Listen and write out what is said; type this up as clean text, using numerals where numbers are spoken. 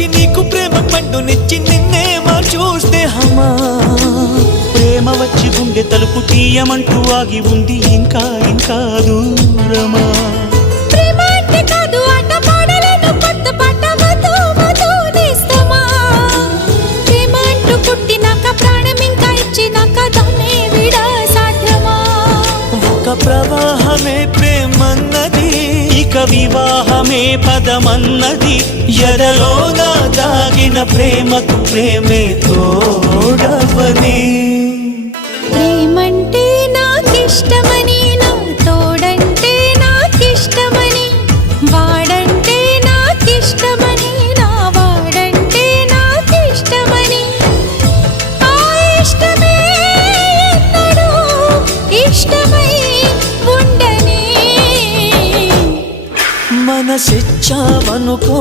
వచ్చి నీకు ప్రేమ పండునిచ్చి నిన్నే చూస్తే హమా ప్రేమ వచ్చి గుండె తలుపు తీయమంటూ ఆగి ఉంది ఇంకా ఇంకా దూరమా ప్రేమ అంటే కాదు ఆట పాడలేను కొత్త పాట మధు మధు నేస్తమా ప్రేమ అంటూ పుట్టినాక ప్రాణం ఇంకా ఇచ్చినాక దాన్ని విడా సాధ్యమా ఒక ప్రవాహమే ప్రేమన్నది ఇక వివాహమే పదమన్నది ఎదలోన దాగిన ప్రేమకు ప్రేమే తోడవని ప్రేమంటే నాకిష్టమని నా తోడంటే నాకిష్టమని వాడంటే నాకిష్టమని నా వాడంటే నాకిష్టమని ఆ ఇష్టమే ఎన్నడూ ఇష్టమై ఉండని మనసిచ్చావనుకో